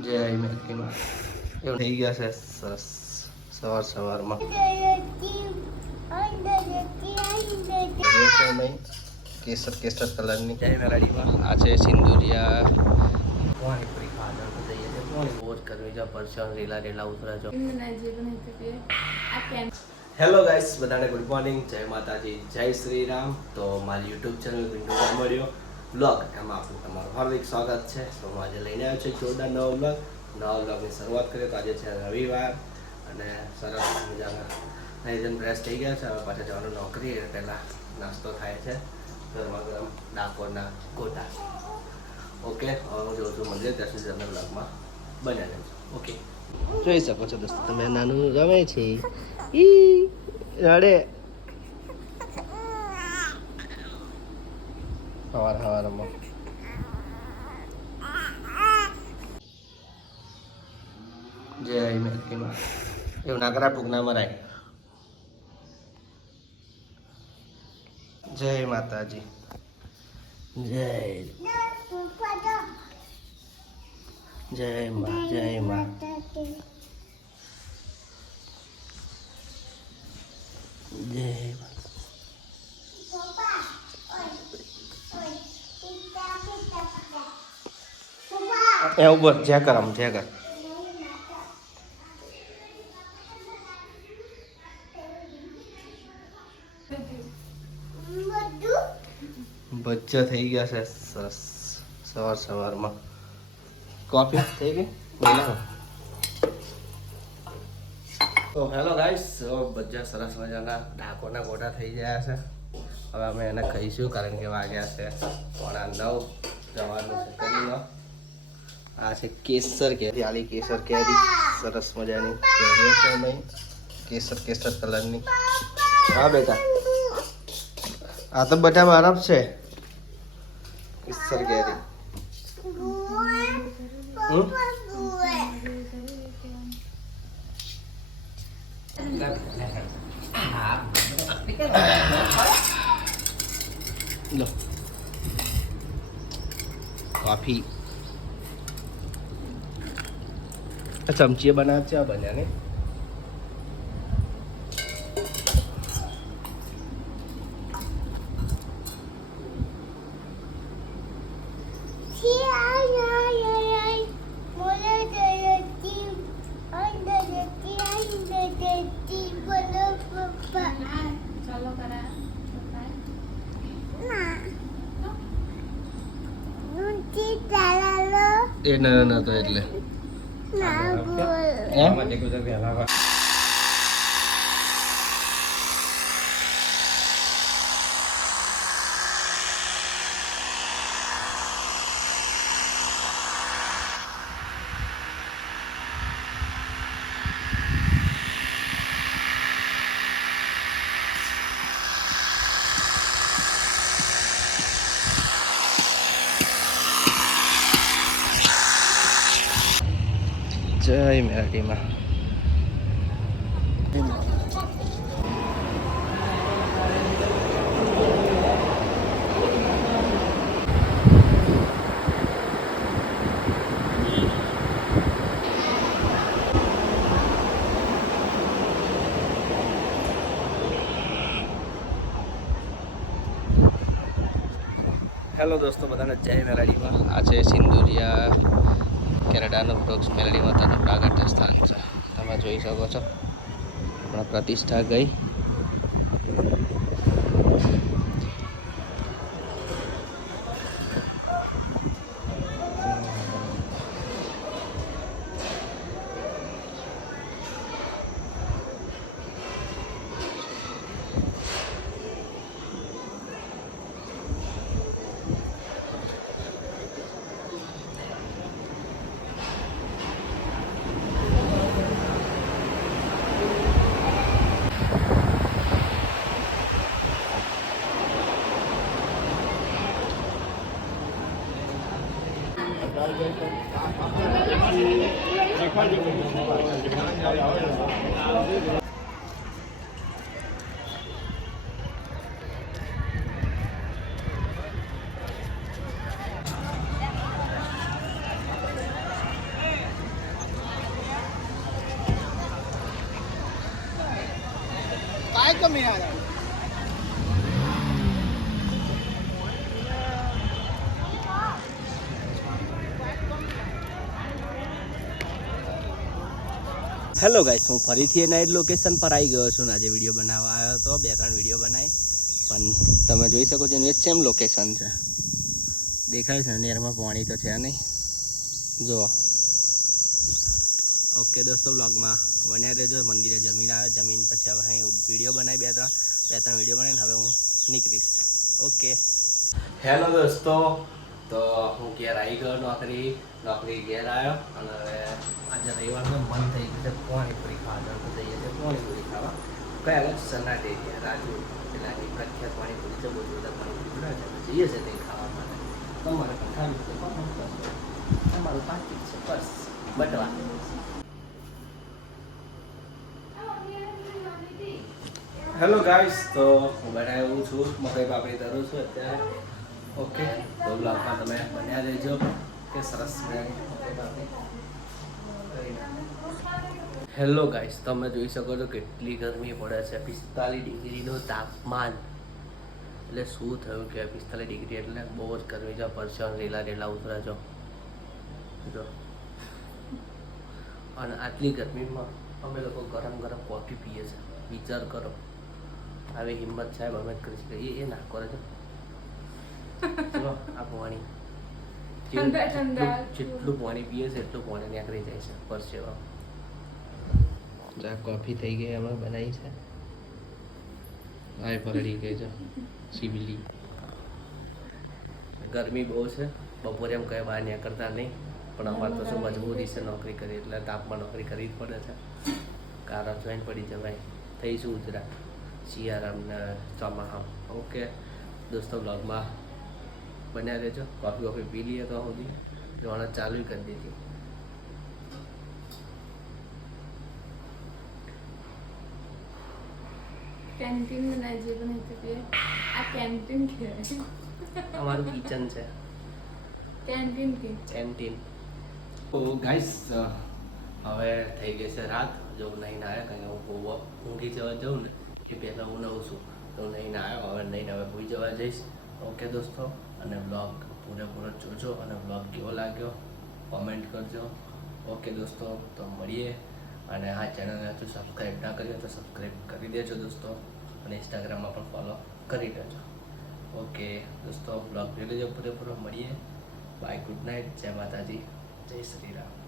જય મેથીમાં એવું થઈ ગયા છે સરસ સવારમાં કેસર કેસર કલરની જય મેલાડીમાં આ છે સિંદુરિયા પાણીપુરી ખાધા તો જઈએ છે પાણી બહુ જ કરવી છે પરસન રેલા ઉતરા છો હેલો ગાઈસ બધાને ગુડ મોર્નિંગ જય માતાજી જય શ્રી રામ તો મારી યુટ્યુબ ચેનલ વિન્ડો મળ્યો બ્લોગ એમાં આપણું તમારું હાર્દિક સ્વાગત છે તો હું આજે લઈને આવ્યો છું જોરદાર નવા બ્લોગની શરૂઆત કરીએ તો આજે છે રવિવાર અને સરસ મજાના નાઈજન ફ્રેશ થઈ ગયા છે હવે પાછા જવાનું નોકરી પહેલાં નાસ્તો થાય છે ગરમા ગરમ ડાકોરના ગોટા ઓકે હવે હું જોઉં છું મંદિર ત્યાં સુધી તમે બ્લોગમાં બન્યા રહેજો ઓકે જોઈ શકો છો દોસ્તો તમે નાનું રમે છે રડે સવારમાં જય મેથીમાં એવું ના કરા ટૂંક ના મરાય જય માતાજી જય મા જય મા જય એ ઉભર જ્યાં કર આમ જ્યાં કર બચ્ચા થઈ ગયા છે સરસ સવારમાં કોફી થઈ ગઈ તો હેલો ગાઈસ બધા સરસ મજાના ડાકોરના ગોટા થઈ ગયા છે હવે અમે એને ખાઈશું કારણ કે વાગ્યા છે 9:15 જવાનું છે કરી લો આ છે કેસર કેરી આલી કેસર કેરી સરસ મજાની કેરીઓ છે નહીં કેસર કલરની હા બેટા આ તો બધા મારા છે કેસર કેરી લો કોફી ચમચી બનાવ છે આ બન્યા ને એ ના તો એટલે જય મેરડીમાં હેલો દોસ્તો બધાને જય મેલાડીમાં આ છે સિંદુરિયા કેનેડાનો વૃક્ષ મેલડી માતાનું પ્રાગટ્ય સ્થાન છે તમે જોઈ શકો છો હમણાં પ્રતિષ્ઠા ગઈ लाइट कम नहीं आ रहा है। હેલો ગાઈસ, હું ફરીથી નાઇટ લોકેશન પર આવી ગયો છું. આજે વિડીયો બનાવવા આવ્યો હતો, 2-3 વિડીયો બનાવી, પણ તમે જોઈ શકો છો ને સેમ લોકેશન છે. દેખાય છે નેરમાં પાણી તો છે નહીં, જુઓ. ઓકે દોસ્તો, બ્લોગમાં બન્યા રહેજો. મંદિરે જમીન આવ્યો, જમીન પછી હવે અહીં વિડીયો બનાવી, બે ત્રણ વિડીયો બનાવીને હવે હું નીકળીશ. ઓકે હેલો દોસ્તો, તો હું ઘેર આવી ગયો. નોકરી ઘેર આવ્યો અને હવે આજે રવિવારનું મન થઈ ગયું છે પાણીપુરી ખાવા. તો જઈએ છીએ પાણીપુરી ખાવા. કયા આગળ સન્નાટે ગયા રાજુ પેલાની પ્રખ્યાત પાણીપુરી છે, બહુ જોરદાર પાણીપુરી બનાવે છે. જઈએ છીએ તે ખાવા માટે. તમારે પણ ખાવી છે, તમારું પાકીટ છે બસ બટવા. હેલો ગાઈસ, તો હું બનાવું છું મકાઈ પાપડી તરું છું અત્યારે. ઓકે, તો બ્લોગમાં તમે બન્યા રહેજો કે સરસ. હેલો ગાઈસ, તમે જોઈ શકો છો કેટલી ગરમી પડે છે. 45 ડિગ્રીનું તાપમાન. એટલે શું થયું કે 45 ડિગ્રી એટલે બહુ જ ગરમી છે. પરસેવો રેલા ઉતરે છો જો. અને આટલી ગરમીમાં અમે લોકો ગરમ કોફી પીએ છીએ. વિચાર કરો, આવી હિંમત સાહેબ અમે જ કરી શકીએ. એ ના કરે છે. ચલો આ પાણી જેટલું પાણી પીએ છે એટલું પાણી નીકળી જાય છે પરસેવા. કોફી થઈ ગઈ, અમે બનાવી છે. આ પલળી ગઈ છે સિબલી. ગરમી બહુ છે, બપોરે એમ કહે બહાર નીકળતા નહીં, પણ અમારે તો શું મજબૂરી છે, નોકરી કરી એટલે તાપમાં નોકરી કરવી જ પડે છે. કારણ જોઈને પડી જવાય. થઈશું ઉજરા શિયાળાને ચોમાસા. ઓકે દોસ્તો, બ્લોગમાં બન્યા રહેજો. કોફી પી લઈએ તો સુધી જોવાના ચાલુ કરી દીધી. कैंटीन में नहीं जो नहीं थे आ कैंटीन क्या है અમારું કિચન છે, कैंटीन की કેન્ટીન. તો ગાઈસ, હવે થઈ ગઈ છે રાત. જો નહીં આવ્યા કંઈ હું ઊંઘી જવા જાઉં ને કે પહેલાં હું નવું છું, તો નહીં આવ્યો. હવે નહીં ભૂઈ જવા જઈશ. ઓકે દોસ્તો, અને બ્લોગ પૂરેપૂરો જોજો અને બ્લોગ કેવો લાગ્યો કોમેન્ટ કરજો. ઓકે દોસ્તો, તો મળીએ. અને આ ચેનલને હજુ સબસ્ક્રાઈબ ના કરી હોય તો સબસ્ક્રાઈબ કરી દેજો દોસ્તો, અને ઇન્સ્ટાગ્રામમાં પણ ફોલો કરી દેજો. ઓકે દોસ્તો, બ્લોગ જોઈ લેજો પૂરેપૂરો. મળીએ. બાય, ગુડ નાઇટ, જય માતાજી, જય શ્રી રામ.